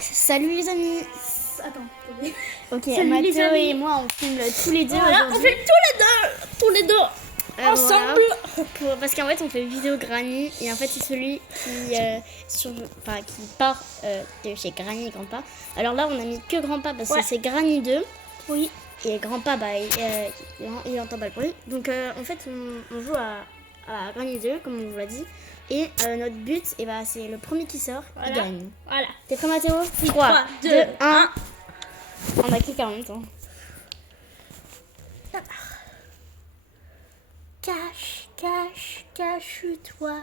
Salut les amis. Attends, attendez. Ok, Salut les Mathéo amis. et moi on filme tous les deux. Voilà, on aujourd'hui. fait tous les deux ensemble. Voilà. Parce qu'en fait on fait vidéo Granny et en fait c'est celui qui, qui part de chez Granny et Grandpa. Alors là on a mis que Grandpa parce que c'est Granny 2. Oui. Et Grandpa il entend pas le bruit. Donc en fait on joue à Granny 2 comme on vous l'a dit. Et notre but c'est le premier qui sort qui gagne. Voilà. T'es prêt Mathéo? 3, 2, 1. On a cliqué en même temps. Cache, cache, cache-toi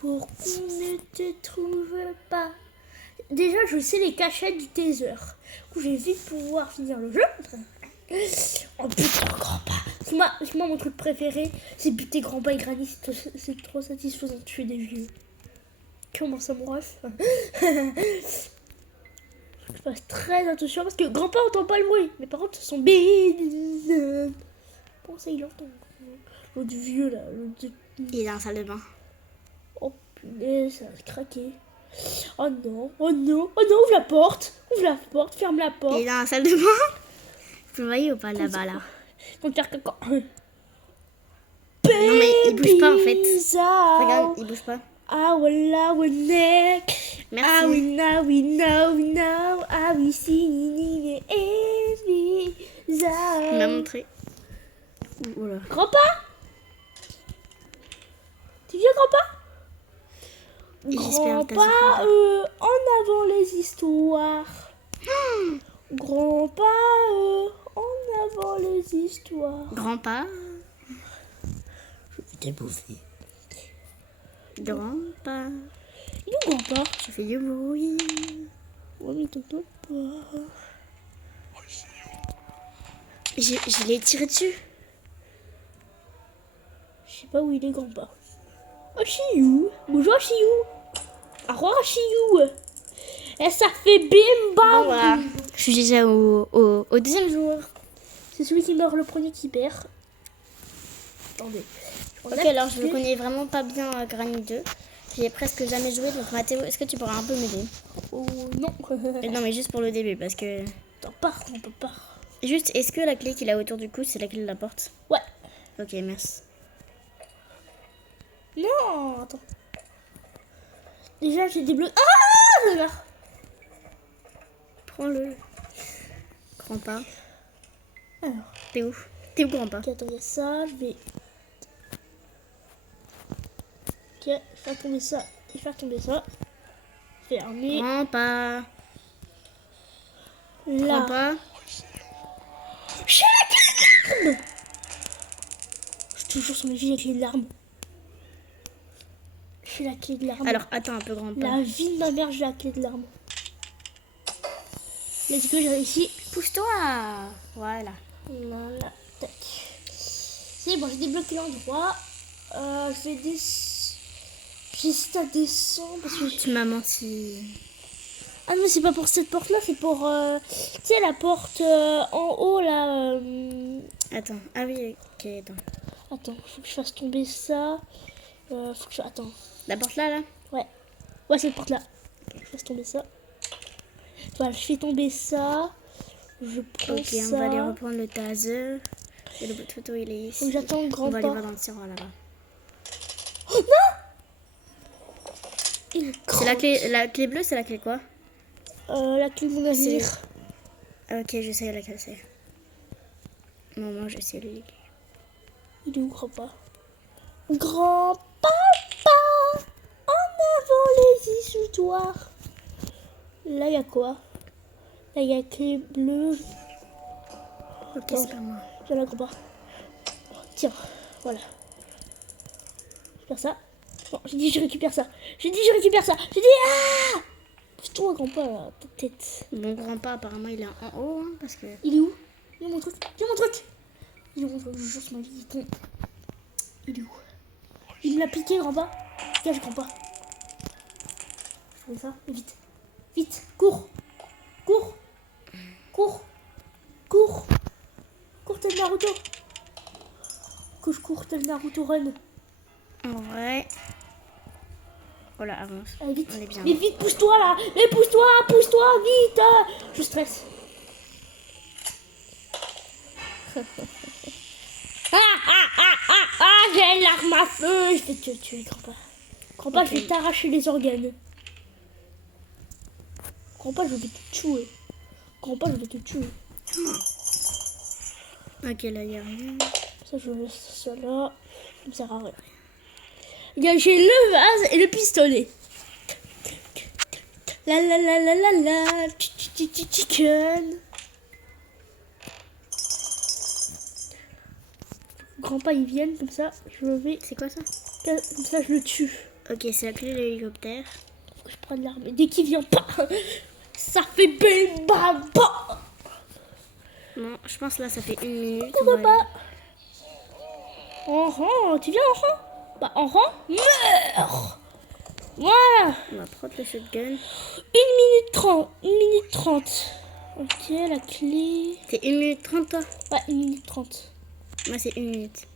pour qu'on ne te trouve pas. Déjà, je sais les cachettes du taser. Où j'ai vite pouvoir finir le jeu. Oh putain, Grandpa. Moi, mon truc préféré, c'est buter Grandpa et Granny. C'est trop satisfaisant de tuer des vieux. Comment ça, mon ref? Je fasse très attention parce que Grandpa entend pas le bruit. Mais par contre, son bide. Bon, ça, il entend. L'autre vieux là. Il est dans la salle de bain. Oh punaise, ça va craquer. Oh non, oh non, oh non, ouvre la porte, ferme la porte. Il est dans la salle de bain. Vous le voyez ou pas là-bas là? Donc faire caca. Non mais il bouge pas en fait. Bizarre. Regarde, il bouge pas. Ah voilà, neck. Merci. Ah we know, ah we see it bizarre. Il m'a montré. Oula. Grandpa? Tu viens, Grandpa? J'espère que t'as Grandpa, souffert. en avant les histoires. Grandpa, en avant les histoires. Grandpa. Je vais te bouffer. Grandpa. Il est où, Grandpa? Je fais du bruit. Ouais, mais t'entends pas. Je l'ai tiré dessus. Je sais pas où il est, Grandpa. Oh, Chiou. Bonjour, Chiou. Au revoir, Chiou. Et ça fait bim bam. Bon, voilà. Je suis déjà au deuxième jour. C'est celui qui meurt le premier qui perd. Attendez. Ok, alors je ne connais vraiment pas bien Granny 2. J'ai presque jamais joué, donc Mathéo, est-ce que tu pourrais un peu m'aider? Oh non. Non, mais juste pour le début, parce que... Attends, pars, on peut pas. Juste, est-ce que la clé qu'il a autour du cou, c'est la clé de la porte? Ouais. Ok, merci. Non, attends. Déjà, j'ai débloqué. Ah, je meurs. Prends-le. Grandpa. Alors, T'es où? T'es où, Grandpa? ok, attends, il y a ça, je vais. Ok, je vais faire tomber ça. Je vais faire tomber ça. Fermé. Grandpa. Là. Grandpa. Je suis la clé de l'arme. Je suis toujours sur mes vies, la clé de l'arme. Je suis la clé de l'arme. Alors, attends un peu, Grandpa. La vie de ma mère, j'ai la clé de l'arme. Let's go, j'ai réussi. Pousse-toi. Voilà. Voilà, tac. C'est bon, j'ai débloqué l'endroit. Je vais j'hésite à descendre parce que... Tu m'as menti. Ah non, c'est pas pour cette porte-là, c'est pour... tu sais, la porte en haut, là... Attends. Ah oui, ok, attends. Attends, faut que je fasse tomber ça. Faut que je... Attends. La porte là, là? Ouais. Ouais, cette porte-là. Je fasse tomber ça. Voilà, je fais tomber ça. Je prends Ok, ça. on va aller reprendre le taser. Et le bout de photo, il est ici. Faut que j'attende On va aller Grandpa. voir dans le tiroir là-bas. Oh non! Il est C'est la clé bleue, c'est la clé quoi? la clé de mon avenir. Ok, je sais laquelle c'est. Non, moi je sais lui. Il est où, Grandpa? Grand-papa! En avant les histoires. Là, il y a quoi? Là, il y a clé bleue. Ok, c'est pas moi. J'ai la Grandpa. Tiens, voilà. Je récupère ça. Non, j'ai dit je récupère ça. J'ai dit ah! Pousse-toi, Grandpa, là, ta tête. Mon grand-père, apparemment, il est en haut, hein, parce que... Il est où? Il est où mon truc? Il est où mon truc? Il est où mon truc? Je jure sur ma vie, il est con. Il est où? Il me l'a piqué, Grandpa. Dégage, Grandpa. Je fais ça, vite. Vite, cours. Cours. Cours. Cours. Cours tel Naruto. Que je cours tel Naruto Run. En vrai... Oh là, avance. Allez, vite. On est bien. Mais vite, pousse-toi là. Mais pousse-toi, vite. Je stresse. J'ai l'arme à feu. Je vais te tuer, grand-père. Grand-père, Ok. je vais t'arracher les organes. Grand-père, je vais te tuer. Grand-père, je vais te tuer. Ok, là, il y a rien. Ça, je laisse ça là. Ça me sert à rien. J'ai le vase et le pistolet. La la la la la la. Chicken. Grand-père, ils viennent comme ça. Je vais. C'est quoi ça? Comme ça, je le tue. Ok, c'est appelé l'hélicoptère. Faut que je prenne l'arme. Et dès qu'il vient pas, ça fait bim bam bam. Non, je pense là, ça fait 1 minute. Pourquoi on va pas? En rang, tu viens en rang? Bah en rang, meurs. Voilà. On va prendre le shotgun. 1 minute 30. 1 minute 30. Ok, la clé. C'est 1 minute 30 toi? Ouais, 1 minute 30. Moi c'est 1 minute.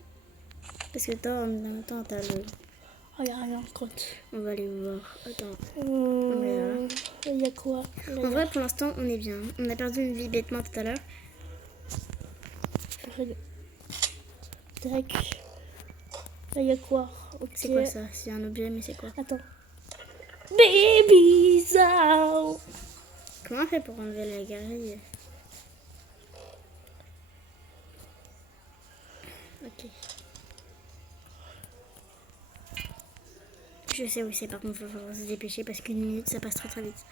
Parce que toi en même temps t'as le... Oh, y'a rien, crotte. On va aller voir. Attends. Il y a quoi? En vrai pour l'instant on est bien. On a perdu une vie bêtement tout à l'heure. Tac. Là, il y a quoi? Ok. C'est quoi ça? C'est un objet mais c'est quoi? Attends. Baby Zao. Comment on fait pour enlever la grille? Ok. Je sais où c'est, par contre, il va falloir se dépêcher parce qu'une minute ça passe très très vite.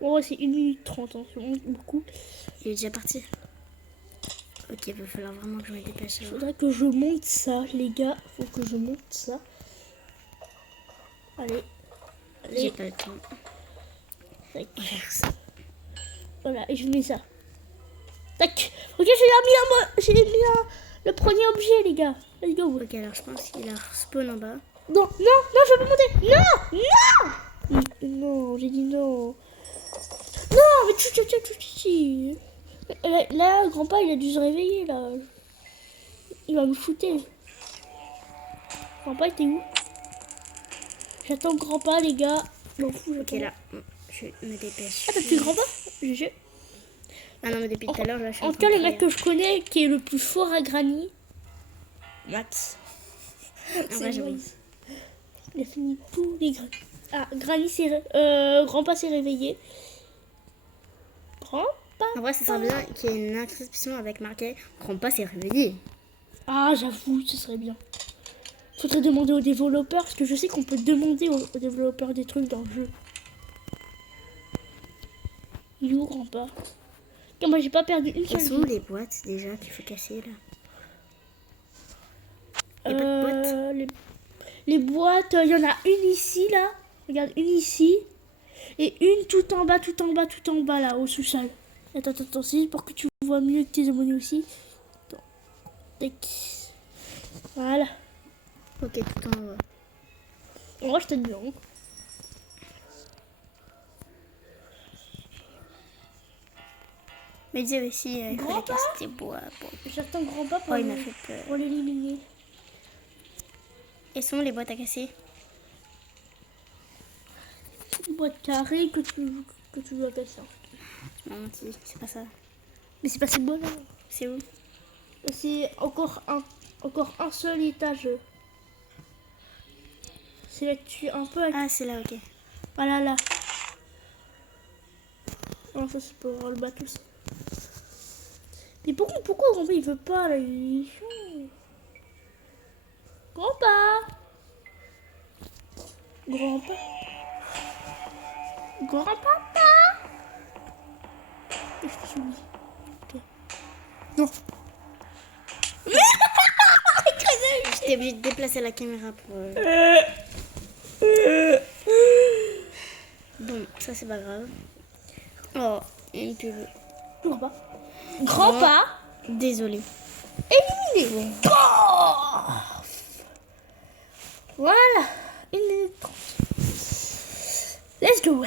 Oh, c'est 1 minute 30, hein. C'est vraiment beaucoup. Il est déjà parti. Ok, il va falloir vraiment que je me dépêche. Il faudrait que je monte ça, les gars. Faut que je monte ça. Allez. J'ai Allez. pas le temps. Tac. On va faire ça. Voilà, et je mets ça. Tac. Ok, j'ai mis le premier objet, les gars. Let's go. Ok, alors je pense qu'il a spawn en bas. Non, non, non, je veux pas monter. Non, non. Non, j'ai dit non. Non, mais tchou. Là, grand-père, il a dû se réveiller, là. Il va me shooter. Grand-père, t'es où? J'attends grand-père, les gars. M'en fous, Ok, là, je me dépêche. Ah, t'as tué grand-père? GG. Ah non, mais depuis tout à l'heure, là, je suis En en tout train cas, de le mec courir. que je connais qui est le plus fort à Granny, Max. vrai, j'avoue. Moïse. Il a fini tous les Granny. Ah, Granny grand-père s'est réveillé. Grand-père. En vrai, ça serait bien qu'il y ait une inscription avec marqué Grand-pas s'est réveillé. Ah, j'avoue, ce serait bien. Faudrait demander aux développeurs, parce que je sais qu'on peut demander aux développeurs des trucs dans le jeu. Il est où, grand-père? Ok, moi, j'ai pas perdu une seule Quelles sont vie. les boîtes déjà qu'il faut casser là? Il n'y a pas de boîte. Les boîtes, il y en a une ici, là. Regarde, une ici. Et une tout en bas, là, au sous-sol. Attends, c'est pour que tu vois mieux que tes abonnés aussi. Attends. Tac. Voilà. Ok, tout en haut. En vrai, je t'aide bien. Mais dis aussi, il fallait Grand-père casser tes bois. Pour... J'attends grand-père Oh, il m'a fait peur. pour l'éliminer. Et sont les boîtes à casser? Une boîte carrée que tu dois casser. Tu m'as menti, c'est pas ça. Mais c'est pas si bon, là. C'est où? C'est encore un seul étage. C'est là-dessus, un peu. Ah, c'est là, ok. Voilà, là. Non, ça c'est pour le bateau. Ça. Mais pourquoi grand-père il veut pas là? Il est chaud. Grand-père. Grand-papa. Je te souris. Ok. Non. J'étais obligée de déplacer la caméra pour... Bon, ça c'est pas grave. Oh, une pub. Grand-papa. Grand-papa. Désolée. Éliminé. Voilà. 1 minute 30. Let's go.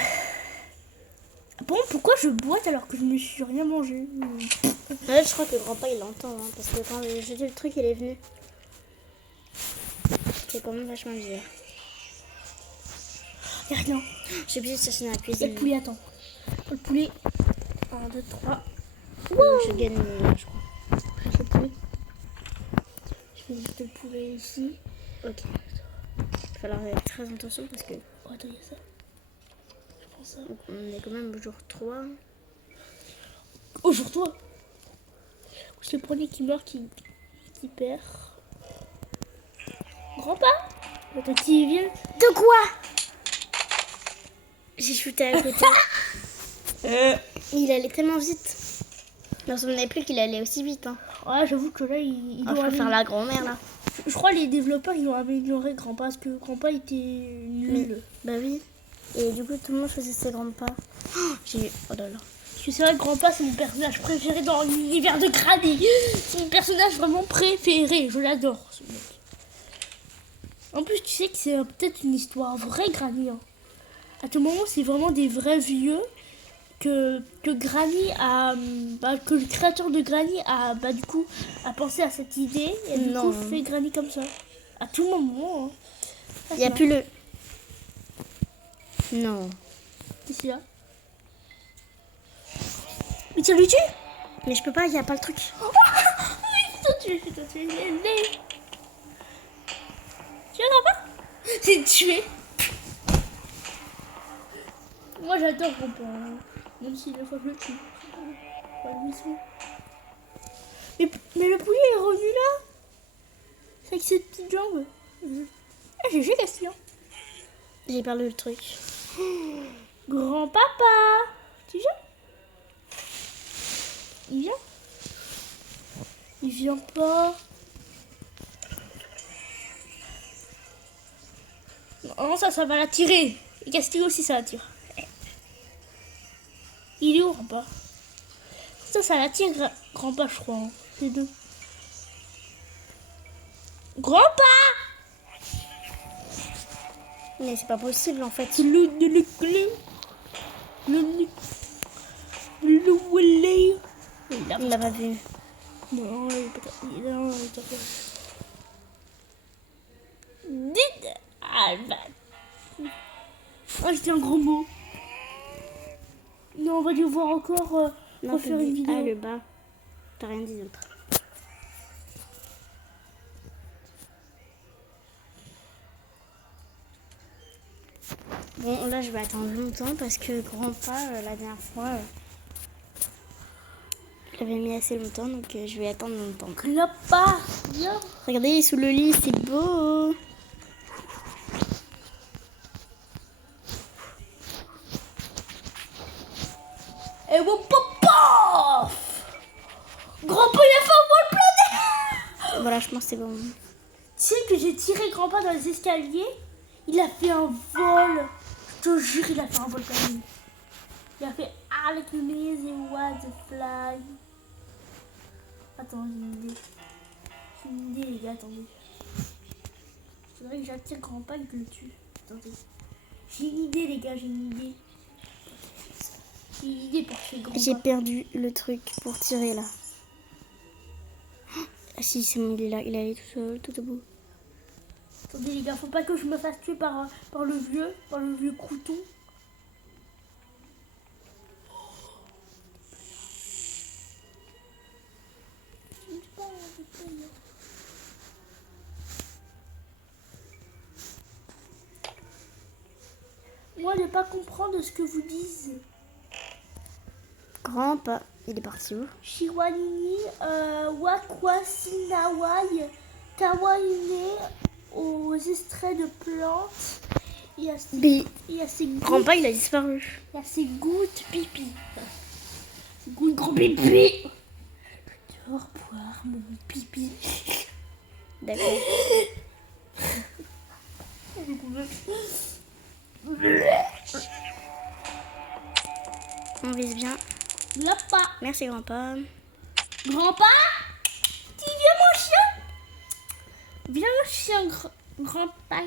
Bon, pourquoi je boite alors que je me suis rien mangé? Là, je crois que grand-papa il l'entend, hein, parce que quand j'ai jeté le truc, il est venu. C'est quand même vachement bizarre. Y'a rien. J'ai obligé de chercher dans la Y'a cuisine. le poulet, attends. Le poulet. 1, 2, 3. Je gagne, je crois. Je fais le poulet. Je vais jeter le poulet ici. Ok. Il va falloir faire très attention parce que Oh, attends, y'a ça. Je prends ça. on est quand même au jour 3. Oh, sur toi. C'est le premier qui meurt qui perd. Grand-père. Attends, qui vient. De quoi? J'ai shooté à côté. Il allait tellement vite. Je me souvenais plus qu'il allait aussi vite. Hein. Ouais, j'avoue que là, il Je doit préfère la grand-mère là. Je crois que les développeurs, ils ont amélioré Grand-père parce que Grand-père était nul. Bah oui. Et du coup, tout le monde faisait ses grands pas. Oh, j'ai eu. Oh là là. Parce que c'est vrai que Grand-père, c'est mon personnage préféré dans l'univers de Granny. C'est mon personnage vraiment préféré. Je l'adore, ce mec. En plus, tu sais que c'est peut-être une histoire vraie, Granny. Hein. À tout moment, c'est vraiment des vrais vieux que Granny a... que le créateur de Granny a, du coup, a pensé à cette idée. Et du coup, fait Granny comme ça. À tout moment. Hein. Il n'y a plus le... Non. Qu'est-ce qu'il y a? Mais tu le tues? Mais je peux pas, il n'y a pas le truc. Oui, tu as pas? C'est tué. Moi j'adore Grand-père. Hein. Même si des fois je le tue. Mais le poulet est revenu là. C'est avec ses petites jambes. Ah, GG Castillon. J'ai perdu le truc. Grand-papa. Tu viens? Il vient? Il vient pas. Non, ça va l'attirer. Et Castillo aussi, ça l'attire. Il est où, Grand-père? Ça l'attire, Grand-père, je crois. Hein. Les deux. Grand-père! Mais c'est pas possible en fait. Il l'a pas vu. Non, il est pas... Non, il est pas... Ah, c'était un gros mot. Non, on va devoir encore refaire une vidéo. Ah, le bas. T'as rien dit d'autre. Bon, là, je vais attendre longtemps parce que grand-père, la dernière fois, je l'avais mis assez longtemps, donc je vais attendre longtemps. Grand-père, viens. Regardez, il est sous le lit, c'est beau. Et mon papa! Grand-père, il a fait un vol plané! Voilà, je pense que c'est bon. Tu sais que j'ai tiré Grand-père dans les escaliers? Il a fait un vol. Je te jure, il a fait un vol plané. Il a fait Alec Lazy was a fly. Attends, j'ai une idée. J'ai une idée, les gars, attendez. C'est vrai que j'attire Grand-père et que je le tue. Attendez. J'ai une idée, les gars, j'ai une idée. J'ai une idée pour tuer Grand-père. J'ai perdu le truc pour tirer là. Ah si, c'est bon, il est là, il est allé tout seul, tout au bout. Attendez, les gars, faut pas que je me fasse tuer par le vieux crouton. Moi, je ne vais pas comprendre ce que vous dites. Grand-père, il est parti où? Shiwanini, Wakwasinawai, Kawaine, aux extraits de plantes. Il y a ces gouttes. Grand-père, il a disparu. Il y a ces gouttes pipi. Ces gouttes gros pipi. Je vais boire mon pipi. D'accord. On vise bien. Là pas. Merci, grand-père. Grand-père, tu viens mon chien? Viens chien grand-père.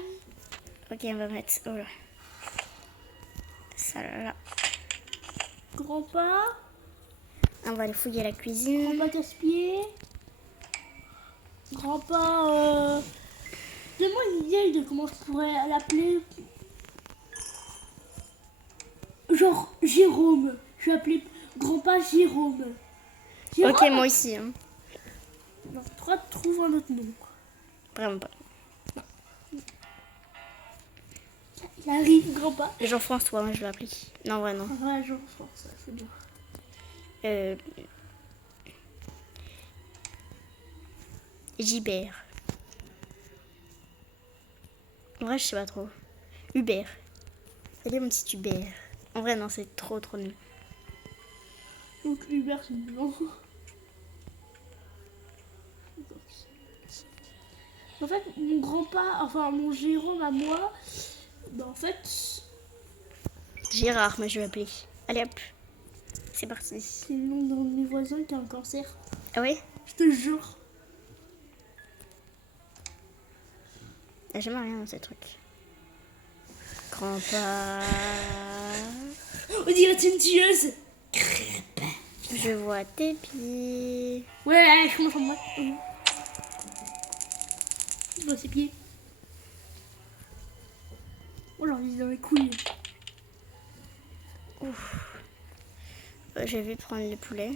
Ok, on va mettre... Oh là. Ça là. Grand-père. On va aller fouiller la cuisine. Grand-père gaspillé. Grand-père, donne-moi une idée de comment je pourrais l'appeler. genre Jérôme. Je vais appeler grand-pa Jérôme. Jérôme. Ok, moi aussi. Hein. Non, toi, trouve un autre nom. Vraiment pas. Il arrive, grand-pa. Jean-François, moi je vais appeler. Non, ouais, non. Ouais, Jean-François, c'est bien. Gilbert. En vrai, je sais pas trop. Hubert. Salut mon petit Hubert. En vrai, non, c'est trop nul. Donc Hubert, c'est blanc. En fait, mon grand-père, enfin mon Jérôme à moi, bah en fait, Gérard, moi je vais appeler. Allez hop. C'est parti. c'est le nom d'un de mes voisins qui a un cancer. Ah ouais? Je te jure. Ah, j'aime rien dans ces trucs. Grand-pa. On dirait une tueuse. Je vois tes pieds. Ouais, je commence en moi. Je vois ses pieds. Oh, j'en ai dans les couilles. Ouf. Je vais vite prendre les poulets.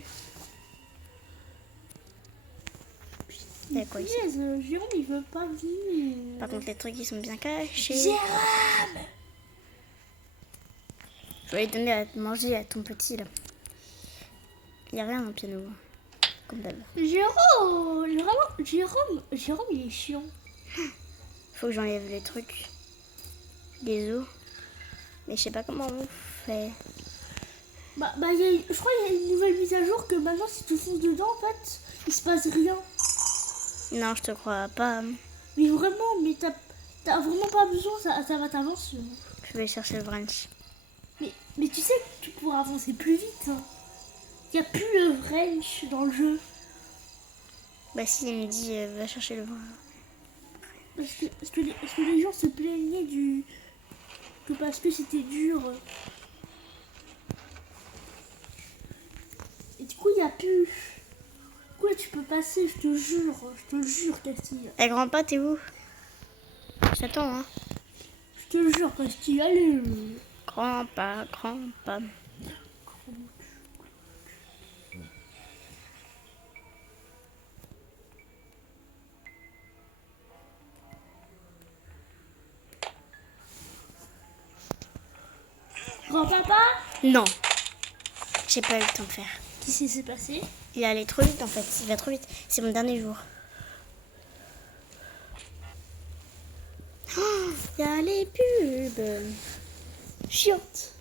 Il y a quoi ici? Punaise, Jérôme, il veut pas venir. Par contre, les trucs ils sont bien cachés. Jérôme! Je vais lui donner à manger à ton petit là. Il n'y a rien dans le piano. Comme d'hab. Jérôme, il est chiant. Faut que j'enlève les trucs. Les os. Mais je sais pas comment on fait. Je crois qu'il y a une nouvelle mise à jour que maintenant, si tu fonces dedans, en fait, il se passe rien. Non, je te crois pas. Mais vraiment, mais t'as vraiment pas besoin, ça va t'avancer. Je vais chercher le branch. Mais tu sais que tu pourras avancer plus vite. Hein. Il n'y a plus le wrench dans le jeu. Bah si, il me dit va chercher le branch. Parce que les gens se plaignaient que parce que c'était dur. Et du coup, il n'y a plus. Quoi, tu peux passer, je te jure, Castille. Eh grand-pa, t'es où? Je t'attends, hein. Je te jure, Castille, allez. Grand-pa. Grand-papa? Non. J'ai pas eu le temps de faire. Qu'est-ce qui s'est passé? Il est allé trop vite en fait. Il va trop vite. C'est mon dernier jour. Oh, il y a les pubs. Chiante.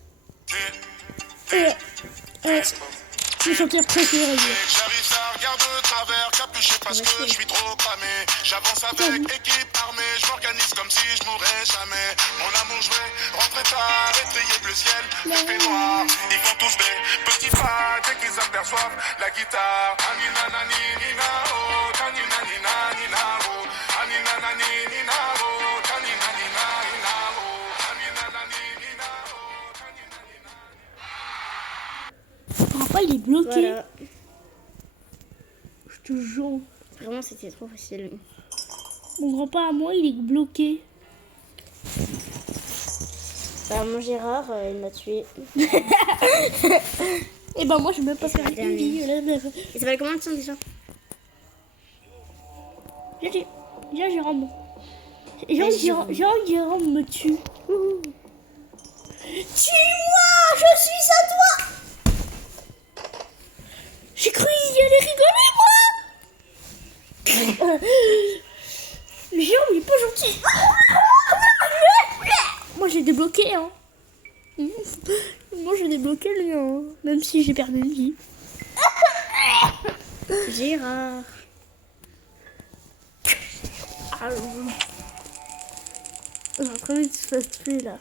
Je vais chanter préféré. J'arrive ça, regarde de travers, capuché parce que je suis trop cramé. J'avance avec équipe armée, je m'organise comme si je mourrais jamais. Mon amour, je vais rentrer tard, étrier le ciel, le fait noir. Ils font tous des petits pas dès qu'ils aperçoivent la guitare. Anina nani nina oh, tanina nina nina oh, anina nani nina oh, tanina nina nina oh, anina nani nina oh, tanina nina. Papa, il est bloqué. Voilà. Je te jure. Vraiment, c'était trop facile. Mon grand-père à moi, il est bloqué. Bah, mon Gérard, il m'a tué. Et ben moi, je vais même pas C'est faire le une vie. Il s'appelle comment le tien déjà? Déjà, Jérôme. Jérôme me tue. Tue-moi, je suis à toi. J'ai cru qu'il allait rigoler, moi. Jérôme, il est pas gentil. Moi, j'ai débloqué, hein. Moi, j'ai débloqué lui, hein. Même si j'ai perdu une vie. Gérard. Ah, j'ai trop envie de se faire tuer, là.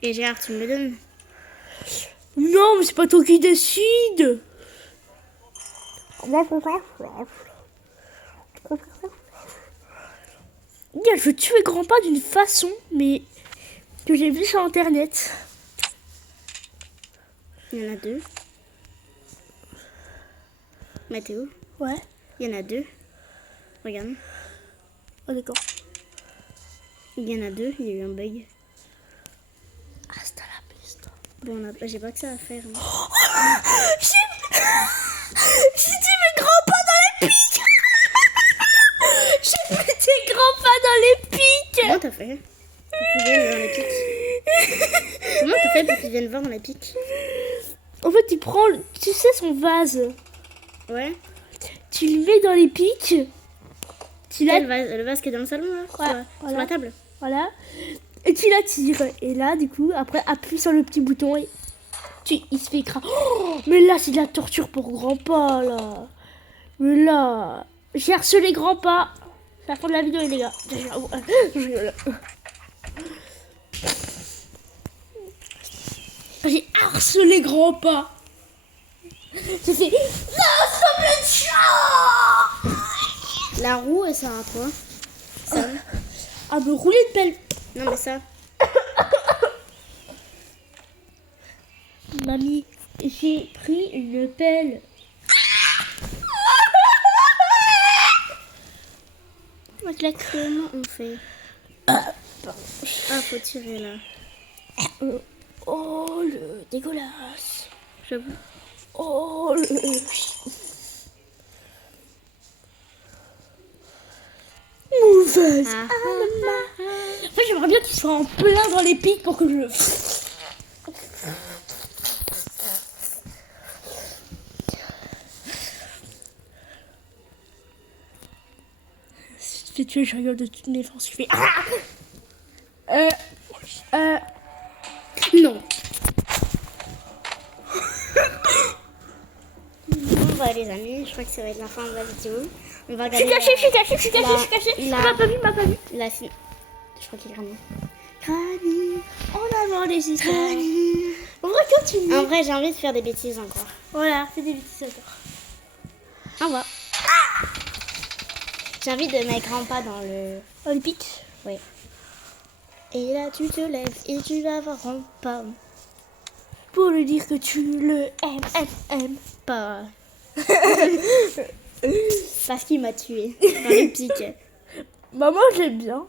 Et Gérard, tu me le donnes? Non, mais c'est pas toi qui décide. Je veux tuer grand-pa d'une façon, mais que j'ai vu sur internet. Il y en a deux. Mathéo. Ouais. Il y en a deux. Regarde. Oh, d'accord. Il y en a deux. Il y a eu un bug. Hasta la vista. Bon, j'ai pas que ça à faire. Hein. J'ai dit mes grands pas dans les pics. J'ai mis tes grands pas dans les pics. Comment t'as fait pour qu'ils viennent voir les pics? Comment t'as fait pour qu'ils viennent voir dans les pics? En fait, tu prends, tu sais, son vase. Ouais. Tu le mets dans les pics. Tu Le vase qui est dans le salon, là, sur la table. Voilà. Et tu l'attires. Et là, du coup, après, appuie sur le petit bouton et il se fait écraser. Oh, mais là, c'est de la torture pour grand-pas, là. Mais là, j'ai harcelé grand-pas. C'est la fin de la vidéo, les gars. J'ai harcelé grand-pas. J'ai fait... Non, stop le chat. La roue, elle sert à quoi? Ça. À me rouler de pelle. Non, mais ça. Mamie, j'ai pris une pelle. Comment on fait? Ah, faut tirer là. Oh, le dégueulasse. J'avoue. Oh, le... Mauvaise. Ah. En fait, j'aimerais bien qu'il soit en plein dans les pics pour que je... Tu es, je rigole de toutes mes forces. Je fais... Non. Bon, bah, les amis, je crois que ça va être la fin de la vidéo. On va Je suis regarder. cachée. Il m'a pas vu. Je crois qu'il est Granny. Granny. On a voir les histoires. Granny. En vrai, continue. En vrai, j'ai envie de faire des bêtises encore. Voilà, fais des bêtises encore. Au revoir. J'ai envie de mettre grand pas dans le... Dans les pics. Oui. Et là, tu te lèves et tu vas voir grand pas. Pour lui dire que tu le aimes. Pas. Parce qu'il m'a tué dans les pics. Maman, j'aime bien.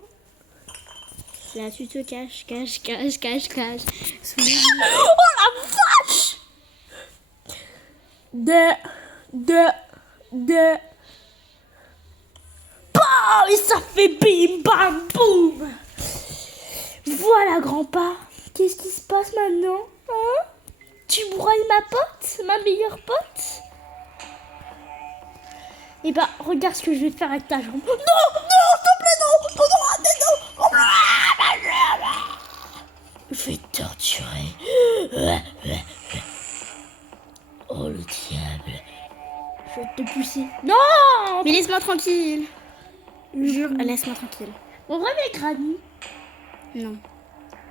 Là, tu te caches. Sous... Oh la vache! Bam! Et ça fait bim bam boum! Voilà, grand-pa. Qu'est-ce qui se passe maintenant? Hein? Tu broyes ma pote? Ma meilleure pote? Eh ben, regarde ce que je vais te faire avec ta jambe. Non, s'il te plaît, non! Je vais te torturer. Oh, le diable. Je vais te pousser. Non! Mais laisse-moi tranquille. Jure, laisse-moi tranquille. En vrai, mais Granny, Non.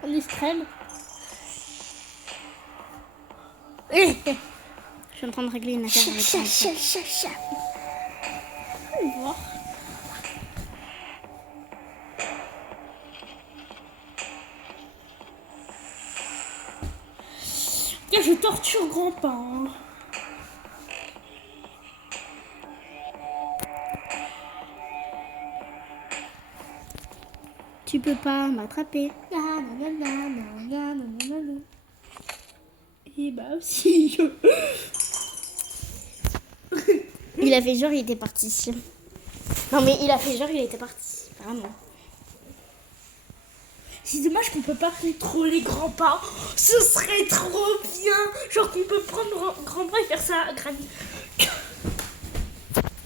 en extrême. Je suis en train de régler une affaire avec ça. On va voir. Tiens, je torture grand-pa. Hein. Tu peux pas m'attraper. Et bah aussi. Il a fait genre il était parti. Non mais il a fait genre il était parti. Vraiment. C'est dommage qu'on peut pas contrôler grand-pa. Ce serait trop bien. Genre qu'on peut prendre grand-pa et faire ça à Granny.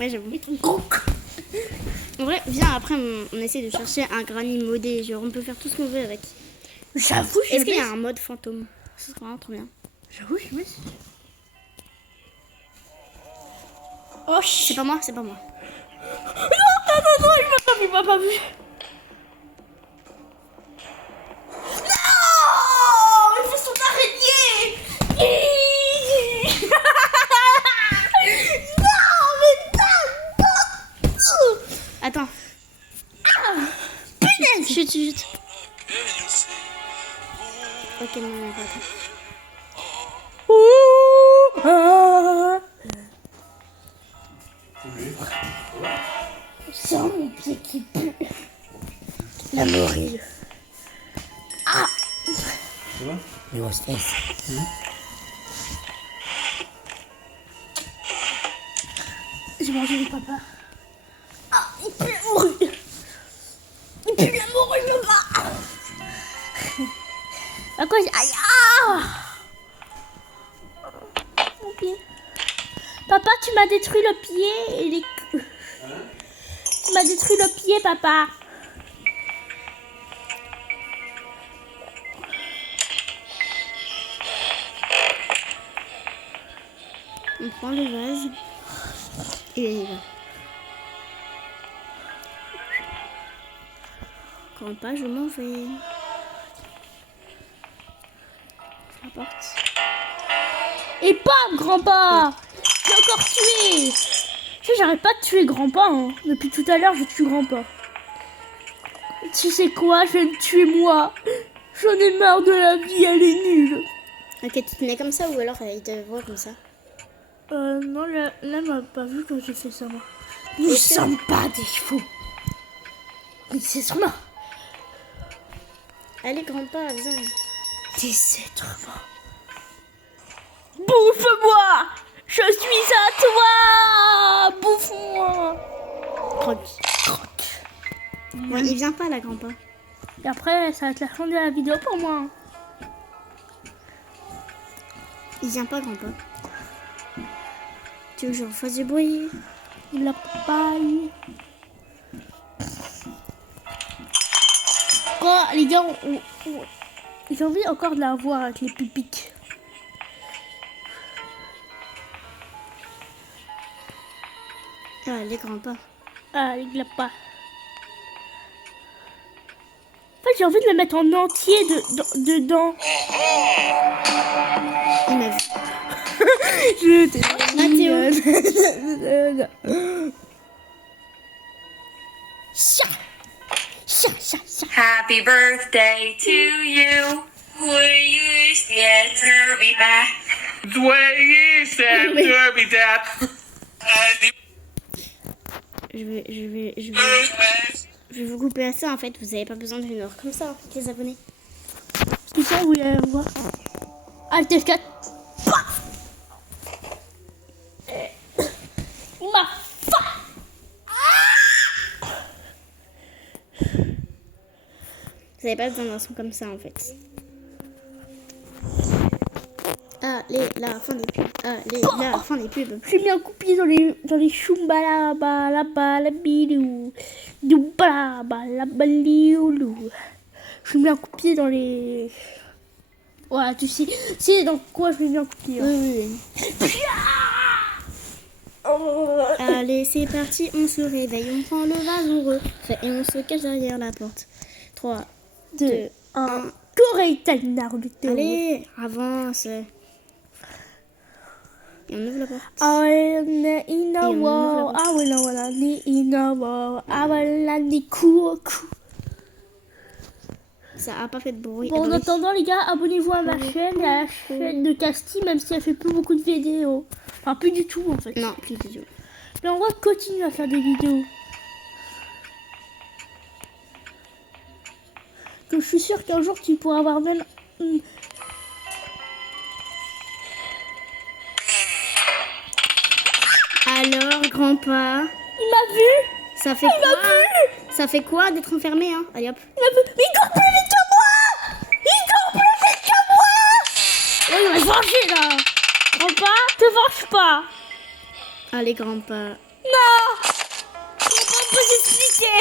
Ouais j'avoue. Et ton gros c- En vrai, viens après on essaie de chercher un Granny modé. Genre on peut faire tout ce qu'on veut avec. J'avoue, je Est-ce qu'il y vais... a un mode fantôme? Ce serait vraiment trop bien. J'avoue, je vais... Oh, C'est pas moi, c'est pas moi. Non, il m'a pas vu. Non, il fait son araignée. Non, mais non. Attends. Punaise. Chut. Ok, non, non, attends. C'est mon pied qui pue. La morille. Ça va? Mais ouais. stress. J'ai mangé le papa. Ah, il pue la morue. Il pue la morue, papa. À quoi aïe, ah mon pied. Papa, tu m'as détruit le pied et les... Tu m'as détruit le pied, papa. On prend le vase et on y va. Grand-père, je m'en vais. La porte. Et bam, grand-père. J'ai encore tué. Tu sais, j'arrête pas de tuer grand-père. Hein. Depuis tout à l'heure, je tue grand-père. Tu sais quoi, je vais me tuer moi. J'en ai marre de la vie, elle est nulle. Ok, tu te mets comme ça ou alors il te voit comme ça? Non, là, elle m'a pas vu quand j'ai fait ça, moi. Nous ne sommes pas des fous. Mais c'est sûrement Allez, grand-père, viens. des êtres humains. Bouffe-moi. Je suis à toi. Bouffe-moi. Croque. Ouais, il vient pas là, grand-père. Et après, ça va être la fin de la vidéo pour moi. Il vient pas, grand-père. Tu veux que je refasse du bruit? La papaye. Oh, les gars, j'ai envie encore de la voir avec les pupiques. Allez, grand-père. Ah, les glapas. En fait, j'ai envie de le mettre en entier dedans. Il m'a vu. Je t'ai Cha. Cha, cha, cha. Happy birthday to you. Will you stand Derby back? Je vais vous couper à ça en fait. Vous avez pas besoin d'une heure comme ça, en fait, les abonnés. Qui ça, vous voulez voir? Alt F4. Paf. Il m'a fa. Vous avez pas besoin d'un son comme ça en fait. Allez, la fin des pubs. Allez, la fin des pubs. J'ai mis un coup de pied dans les choumba la bilou. Du la baliou. J'ai mis un coup de pied dans les. Ouais, tu sais dans quoi je vais mis un coup de pied. Oui. Allez, c'est parti, on se réveille, on prend le vase, on refait et on se cache derrière la porte. 3, 2, 1. Correctal Naruto. Allez, avance. Et on ouvre la porte. Ça a pas fait de bruit. Bon, en attendant, les gars, abonnez-vous à ma chaîne et à la chaîne de Casti, même si elle fait plus beaucoup de vidéos. Enfin, plus du tout en fait. Non, plus de vidéos. Mais on va continuer à faire des vidéos. Donc, je suis sûre qu'un jour tu pourras avoir même. Alors, grand-père, Il m'a vu. ça fait quoi? Ça fait quoi d'être enfermé, hein? Allez hop. Il m'a vu. Il court plus vite que moi. Il court plus vite que moi. Oh, il va se venger là. Grand-père, te venge pas. Allez, grand-père. Non. Grand-père, on peut s'expliquer.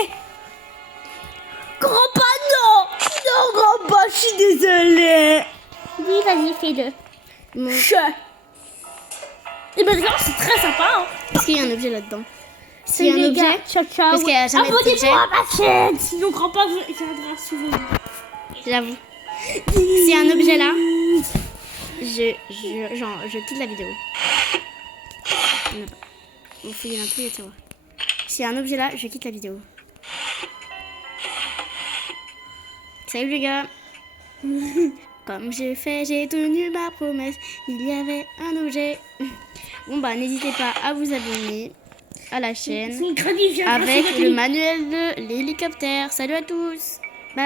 Grand-père, non. Non, grand-père, je suis désolée. Oui, vas-y, fais-le. Bon, Et ben, regarde, c'est très sympa. Hein. est-ce qu'il y a un objet là-dedans? C'est S'il y a un les objet, gars. Ciao, ciao. parce qu'il y a jamais d'objet. Abonnez-vous à ma chaîne. Sinon, grand-père viendra souvent. J'avoue. S'il y a un objet là, je quitte la vidéo. Il n'y en a pas. On fouille dans tous les tiroirs. S'il y a un objet là, je quitte la vidéo. Salut les gars. Comme j'ai fait, j'ai tenu ma promesse. Il y avait un objet. Bon bah n'hésitez pas à vous abonner à la chaîne Son crédit vient avec le manuel de l'hélicoptère. Salut à tous.